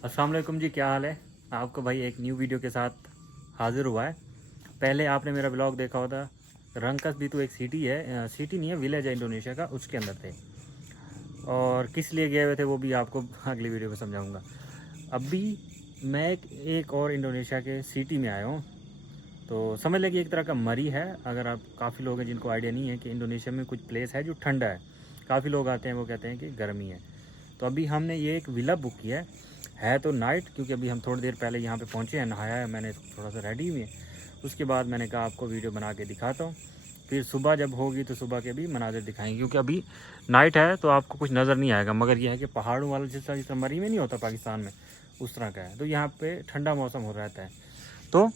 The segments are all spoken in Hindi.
अस्सलाम वालेकुम जी, क्या हाल है। आपको भाई एक न्यू वीडियो के साथ हाज़िर हुआ है। पहले आपने मेरा ब्लॉग देखा होता, रंगकस भी तो एक सिटी है, सिटी नहीं है, विलेज है इंडोनेशिया का, उसके अंदर थे। और किस लिए गए हुए थे वो भी आपको अगली वीडियो में समझाऊंगा। अभी मैं एक और इंडोनेशिया के सिटी में आया हूँ। तो समझ लें कि एक तरह का मरी है। अगर आप काफ़ी लोग हैं जिनको आइडिया नहीं है कि इंडोनेशिया में कुछ प्लेस है जो ठंडा है, काफ़ी लोग आते हैं वो कहते हैं कि गर्मी है। तो अभी हमने ये एक विला बुक किया है तो नाइट, क्योंकि अभी हम थोड़ी देर पहले यहाँ पे पहुँचे हैं, नहाया है मैंने, थोड़ा सा रेडी हुए। उसके बाद मैंने कहा आपको वीडियो बना के दिखाता हूँ, फिर सुबह जब होगी तो सुबह के भी मनाजिर दिखाएंगे। क्योंकि अभी नाइट है तो आपको कुछ नज़र नहीं आएगा, मगर यह है कि पहाड़ों वाला जिस तरह मरी में नहीं होता पाकिस्तान में, उस तरह का है। तो यहाँ पे ठंडा मौसम हो रहता है। तो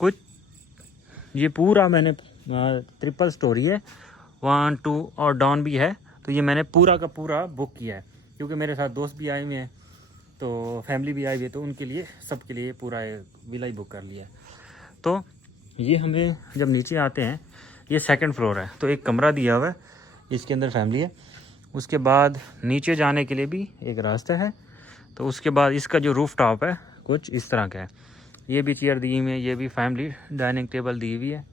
कुछ ये पूरा मैंने ट्रिपल स्टोरी है, 1 2 और डाउन भी है। तो ये मैंने पूरा का पूरा बुक किया है, क्योंकि मेरे साथ दोस्त भी आए हुए हैं, तो फैमिली भी आई हुई है, तो उनके लिए सबके लिए पूरा विला ही बुक कर लिया है। तो ये हमें जब नीचे आते हैं, ये सेकंड फ्लोर है, तो एक कमरा दिया हुआ है, इसके अंदर फैमिली है। उसके बाद नीचे जाने के लिए भी एक रास्ता है। तो उसके बाद इसका जो रूफ टॉप है कुछ इस तरह का है। ये भी चेयर दी हुई है, ये भी फैमिली डाइनिंग टेबल दी हुई है।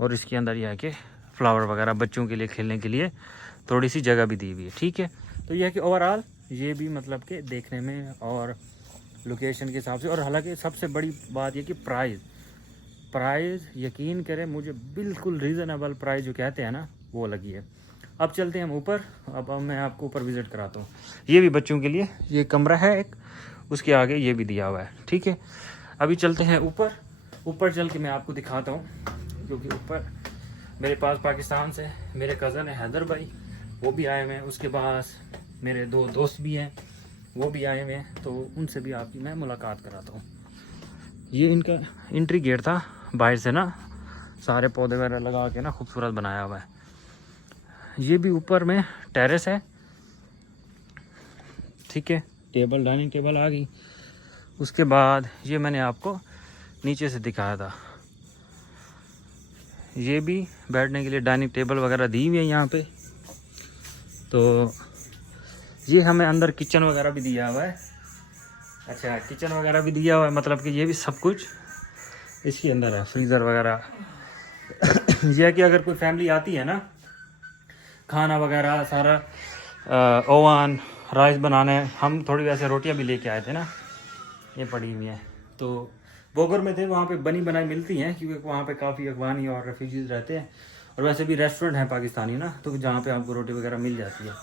और इसके अंदर यह है कि फ्लावर वगैरह बच्चों के लिए खेलने के लिए थोड़ी सी जगह भी दी हुई है। ठीक है, तो यह है कि ओवरऑल ये भी मतलब कि देखने में और लोकेशन के हिसाब से, और हालांकि सबसे बड़ी बात यह कि प्राइस यकीन करें मुझे बिल्कुल रीज़नेबल प्राइस जो कहते हैं ना वो लगी है। अब चलते हैं हम ऊपर। अब मैं आपको ऊपर विज़िट कराता हूँ। ये भी बच्चों के लिए ये कमरा है एक, उसके आगे ये भी दिया हुआ है। ठीक है, अभी चलते हैं ऊपर। ऊपर चल के मैं आपको दिखाता हूँ, क्योंकि ऊपर मेरे पास पाकिस्तान से मेरे कज़न है हैदर भाई, वो भी आए हुए हैं। उसके पास मेरे 2 दोस्त भी हैं, वो भी आए हुए हैं, तो उनसे भी आपकी मैं मुलाकात कराता हूँ। ये इनका एंट्री गेट था, बाहर से ना सारे पौधे वगैरह लगा के ना खूबसूरत बनाया हुआ है। ये भी ऊपर में टेरेस है। ठीक है, टेबल डाइनिंग टेबल आ गई। उसके बाद ये मैंने आपको नीचे से दिखाया था, ये भी बैठने के लिए डाइनिंग टेबल वगैरह दी हुई है यहाँ पे। तो ये हमें अंदर किचन वगैरह भी दिया हुआ है। अच्छा, किचन वगैरह भी दिया हुआ है, मतलब कि ये भी सब कुछ इसके अंदर है, फ्रीज़र वगैरह। यह है कि अगर कोई फैमिली आती है ना, खाना वगैरह सारा, ओवन, राइस बनाने, हम थोड़ी वैसे रोटियां भी लेके आए थे ना, ये पड़ी हुई हैं। तो बोगर में थे, वहाँ पे बनी बनाई मिलती हैं, क्योंकि वहाँ पे काफ़ी अफगानी और रेफ्यूजीज रहते हैं। और वैसे भी रेस्टोरेंट है पाकिस्तानी ना, तो जहाँ पे आपको रोटी वगैरह मिल जाती है।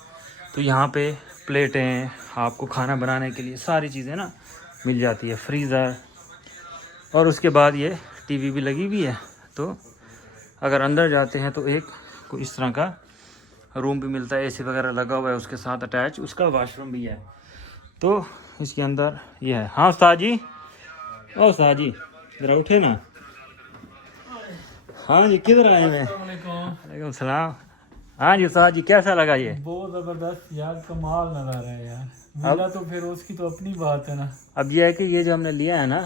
तो यहाँ पे प्लेटें, आपको खाना बनाने के लिए सारी चीज़ें ना मिल जाती है, फ्रीज़र। और उसके बाद ये टीवी भी लगी हुई है। तो अगर अंदर जाते हैं तो एक कोई इस तरह का रूम भी मिलता है, एसी वगैरह लगा हुआ है, उसके साथ अटैच उसका वॉशरूम भी है। तो इसके अंदर ये है। हाँ उस्ताद जी, ओ उस्ताद जी ज़रा उठे ना। हाँ जी, किधर आए हैं? वालेकुम सलाम। हाँ जी उस्ताद जी, कैसा लगा ये? बहुत जबरदस्त यार, कमाल नज़ारा है यार। विला तो फिर उसकी तो अपनी बात है ना। अब ये है कि ये जो हमने लिया है ना,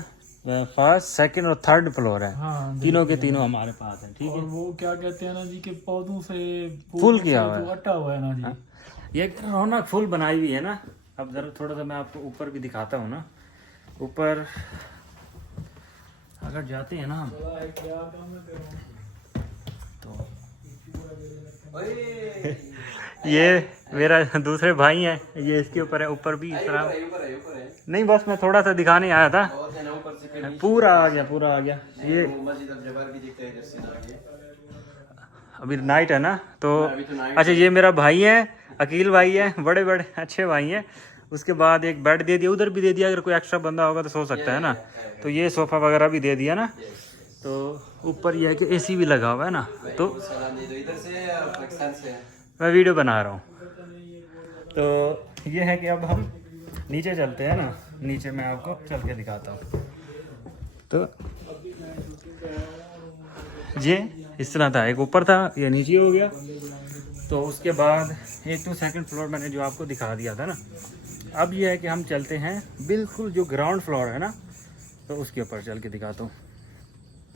फर्स्ट, सेकंड और थर्ड फ्लोर है। हाँ, तीनों के तीनों हमारे पास है। ठीक और है, वो क्या कहते हैं ना जी, के पौधों से फुल फूलों किया से हुआ तो है। अटा हुआ है ना जी। हाँ, ये रौनक फुल बनाई हुई है ना। अब ज़रा थोड़ा सा मैं आपको ऊपर भी दिखाता हूँ ना। ऊपर अगर जाते हैं ना हम, क्या काम है तो ये मेरा दूसरे भाई हैं, ये इसके ऊपर है। ऊपर भी इस तरह नहीं, बस मैं थोड़ा सा दिखाने आया था। पूरा आ गया, पूरा आ गया। ये अभी नाइट है ना, तो अच्छा ये मेरा भाई है, अकील भाई है, बड़े बड़े अच्छे भाई हैं। उसके बाद एक बेड दे दिया, उधर भी दे दिया, अगर कोई एक्स्ट्रा बंदा होगा तो सो सकता है ना। तो ये सोफ़ा वगैरह भी दे दिया ना। तो ऊपर यह है कि एसी भी लगा हुआ है ना। तो मैं वीडियो बना रहा हूँ। तो ये है कि अब हम नीचे चलते हैं ना, नीचे मैं आपको चल के दिखाता हूँ। तो ये इस तरह था, एक ऊपर था, ये नीचे हो गया। तो उसके बाद एक तो सेकंड फ्लोर मैंने जो आपको दिखा दिया था ना। अब ये है कि हम चलते हैं बिल्कुल जो ग्राउंड फ्लोर है ना, तो उसके ऊपर चल के दिखाता हूँ।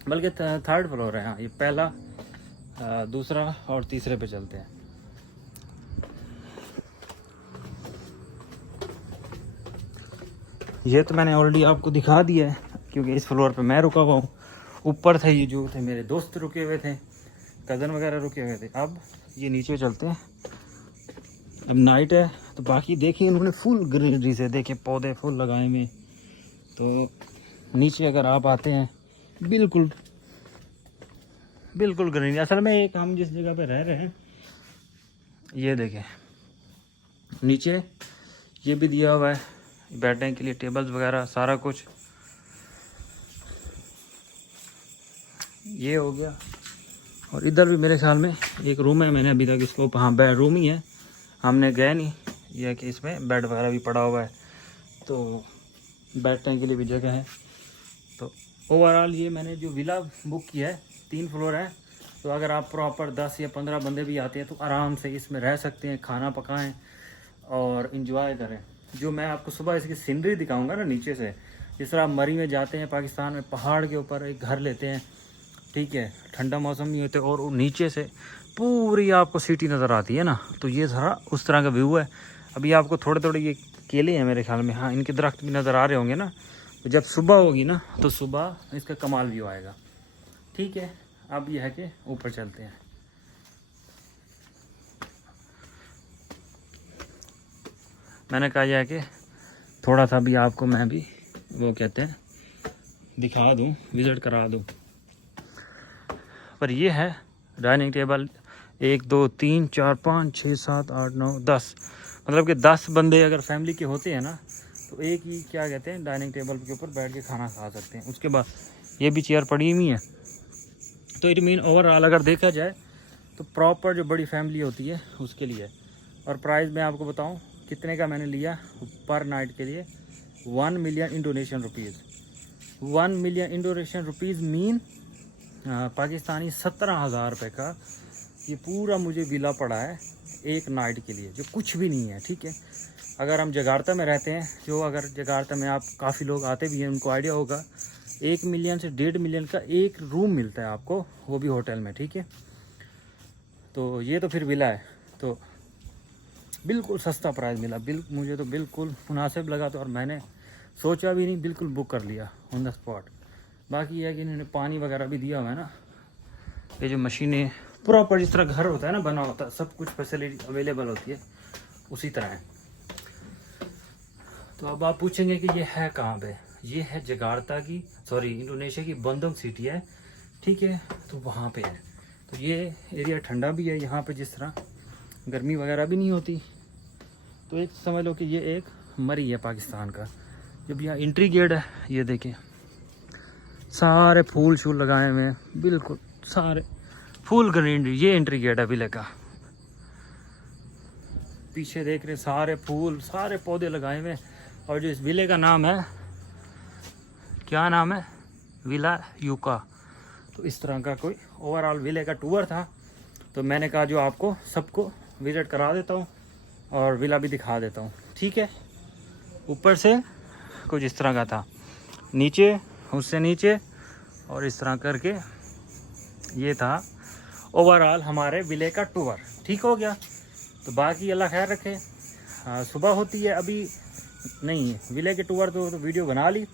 बल्कि थर्ड फ्लोर है। हाँ, ये पहला, दूसरा और तीसरे पे चलते हैं। ये तो मैंने ऑलरेडी आपको दिखा दिया है, क्योंकि इस फ्लोर पे मैं रुका हुआ हूँ। ऊपर थे ये जो थे मेरे दोस्त रुके हुए थे, कज़न वगैरह रुके हुए थे। अब ये नीचे चलते हैं, अब नाइट है तो बाकी देखिए इन्होंने फुल ग्रीनरी से देखे पौधे फुल लगाए हुए। तो नीचे अगर आप आते हैं बिल्कुल बिल्कुल ग्रीनरी। असल में एक हम जिस जगह पे रह रहे हैं ये देखें नीचे ये भी दिया हुआ है बैठने के लिए, टेबल्स वगैरह सारा कुछ ये हो गया। और इधर भी मेरे ख्याल में एक रूम है, मैंने अभी तक इसको, हाँ बेड रूम ही है, हमने गए नहीं। यह है कि इसमें बेड वगैरह भी पड़ा हुआ है, तो बैठने के लिए भी जगह है। तो ओवरऑल ये मैंने जो विला बुक किया है 3 फ्लोर है, तो अगर आप प्रॉपर 10 या 15 बंदे भी आते हैं तो आराम से इसमें रह सकते हैं, खाना पकाएं और इन्जॉय करें। जो मैं आपको सुबह इसकी सीनरी दिखाऊंगा ना नीचे से, जिस तरह आप मरी में जाते हैं पाकिस्तान में, पहाड़ के ऊपर एक घर लेते हैं, ठीक है, ठंडा मौसम नहीं होते और नीचे से पूरी आपको सिटी नज़र आती है ना, तो ये सारा उस तरह का व्यू है। अभी आपको थोड़े थोड़े ये केले हैं मेरे ख्याल में, हाँ इनके दरख्त भी नज़र आ रहे होंगे ना। तो जब सुबह होगी ना तो सुबह इसका कमाल व्यू आएगा, ठीक है। अब यह है कि ऊपर चलते हैं। मैंने कहा यह है कि थोड़ा सा भी आपको मैं भी वो कहते हैं दिखा दूं, विज़िट करा दूं। पर ये है डाइनिंग टेबल, 1 2 3 4 5 6 7 8 9 10, मतलब कि 10 बंदे अगर फैमिली के होते हैं ना तो एक ही क्या कहते हैं डाइनिंग टेबल के ऊपर बैठ के खाना खा सकते हैं। उसके बाद ये भी चेयर पड़ी हुई है। तो इट मीन ओवरऑल अगर देखा जाए तो प्रॉपर जो बड़ी फैमिली होती है उसके लिए। और प्राइस मैं आपको बताऊं कितने का मैंने लिया पर नाइट के लिए, 1 million Indonesian rupees. 1 million Indonesian rupees mean Pakistani 17,000 रुपये का ये पूरा मुझे विला पड़ा है एक नाइट के लिए, जो कुछ भी नहीं है, ठीक है। अगर हम जगार्ता में रहते हैं, जो अगर जगार्ता में आप काफ़ी लोग आते भी हैं उनको आइडिया होगा, 1 मिलियन से 1.5 मिलियन का एक रूम मिलता है आपको, वो भी होटल में, ठीक है। तो ये तो फिर विला है, तो बिल्कुल सस्ता प्राइस मिला, मुझे तो बिल्कुल मुनासिब लगा। तो और मैंने सोचा भी नहीं, बिल्कुल बुक कर लिया ऑन द स्पॉट। बाकी यह है कि इन्होंने पानी वगैरह भी दिया हुआ है ना, ये जो मशीनें प्रॉपर जिस तरह घर होता है ना बना होता है, सब कुछ फैसिलिटी अवेलेबल होती है उसी तरह है। तो अब आप पूछेंगे कि ये है कहाँ पे, ये है जगार्ता की, सॉरी इंडोनेशिया की बंदोंग सिटी है, ठीक है। तो वहाँ पे है, तो ये एरिया ठंडा भी है, यहाँ पे जिस तरह गर्मी वगैरह भी नहीं होती। तो एक समझ लो कि ये एक मरी है पाकिस्तान का। जब यहाँ एंट्री गेट है, ये देखें सारे फूल शूल लगाए हुए हैं, बिल्कुल सारे फुल ग्रीनरी। ये एंट्री गेट है विले का, पीछे देख रहे सारे फूल सारे पौधे लगाए हुए हैं। और जो इस विले का नाम है, क्या नाम है, विला यूका। तो इस तरह का कोई ओवरऑल विले का टूर था, तो मैंने कहा जो आपको सबको विजिट करा देता हूँ और विला भी दिखा देता हूँ, ठीक है। ऊपर से कुछ इस तरह का था, नीचे उससे नीचे और इस तरह करके ये था ओवरऑल हमारे विले का टूर, ठीक हो गया। तो बाकी अल्लाह खैर रखे। सुबह होती है अभी नहीं, विले के टूर तो वीडियो बना ली।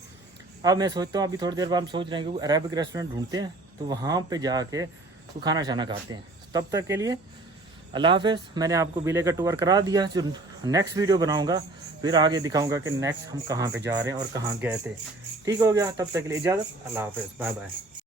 अब मैं सोचता हूँ अभी थोड़ी देर बाद हम सोच रहे हैं कि अरेबिक रेस्टोरेंट ढूंढते हैं, तो वहाँ पे जाके तो खाना शाना खाते हैं। तब तक के लिए अल्लाह हाफ़िज़। मैंने आपको विले का टूर करा दिया, जो नेक्स्ट वीडियो बनाऊँगा फिर आगे दिखाऊँगा कि नेक्स्ट हम कहाँ पे जा रहे हैं और कहाँ गए थे, ठीक हो गया। तब तक के लिए इजाज़त, अल्लाह हाफ़िज़, बाय बाय।